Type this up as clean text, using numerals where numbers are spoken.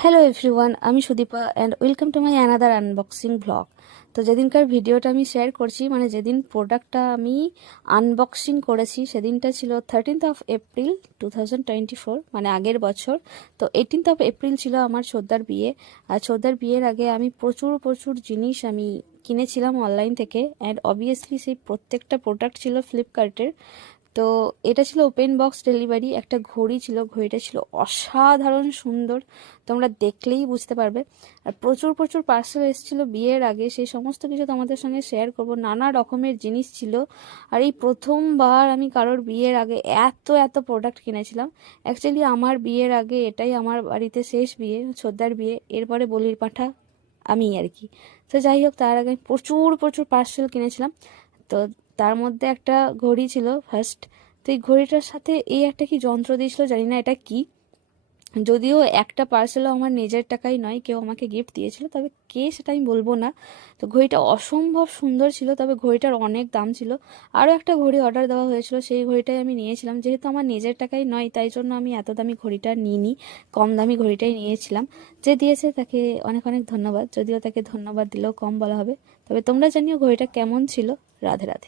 Hello everyone, আমি Sudipa and welcome to my another unboxing blog. তো যেদিনকার ভিডিওটা আমি শেয়ার করছি, মানে যেদিন প্রোডাক্টটা আমি আনবক্সিং করেছি সেদিনটা ছিল 13th অফ এপ্রিল 2024, মানে আগের বছর। তো 18th অফ এপ্রিল ছিল আমার ছোদ্দার বিয়ে। আর ছোদ্দার বিয়ের আগে আমি প্রচুর প্রচুর জিনিস আমি কিনেছিলাম অনলাইন থেকে, অ্যান্ড অবভিয়াসলি সেই প্রত্যেকটা প্রোডাক্ট ছিল ফ্লিপকার্টের। তো এটা ছিল ওপেন বক্স ডেলিভারি। একটা ঘড়ি ছিল, ঘড়িটা ছিল অসাধারণ সুন্দর, তোমরা দেখলেই বুঝতে পারবে। আর প্রচুর প্রচুর পার্সেল এসেছিলো বিয়ের আগে, সেই সমস্ত কিছু তোমাদের সঙ্গে শেয়ার করব। নানা রকমের জিনিস ছিল। আর এই প্রথমবার আমি কারোর বিয়ের আগে এত এত প্রোডাক্ট কিনেছিলাম। অ্যাকচুয়ালি আমার বিয়ের আগে এটাই আমার বাড়িতে শেষ বিয়ে, ছোদ্দার বিয়ে। এরপরে বলির পাঁঠা আমি আর কি। তো যাই হোক, তার আগে প্রচুর প্রচুর পার্সেল কিনেছিলাম। তো তার মধ্যে একটা ঘড়ি ছিল ফার্স্ট। তো এই ঘড়িটার সাথে এই একটা কি যন্ত্র দিয়েছিল, জানি না এটা কি। যদিও একটা পার্সেলও আমার নিজের টাকাই নয়, কেউ আমাকে গিফট দিয়েছিল, তবে কে সেটা আমি বলবো না। তো ঘড়িটা অসম্ভব সুন্দর ছিল, তবে ঘড়িটার অনেক দাম ছিল। আরও একটা ঘড়ি অর্ডার দেওয়া হয়েছিল, সেই ঘড়িটাই আমি নিয়েছিলাম। যেহেতু আমার নিজের টাকাই নয়, তাই জন্য আমি এত দামি ঘড়িটা নিইনি, কম দামি ঘড়িটাই নিয়েছিলাম। যে দিয়েছে তাকে অনেক অনেক ধন্যবাদ, যদিও তাকে ধন্যবাদ দিলেও কম বলা হবে। তবে তোমরা জানিও ঘড়িটা কেমন ছিল। রাধে রাধে।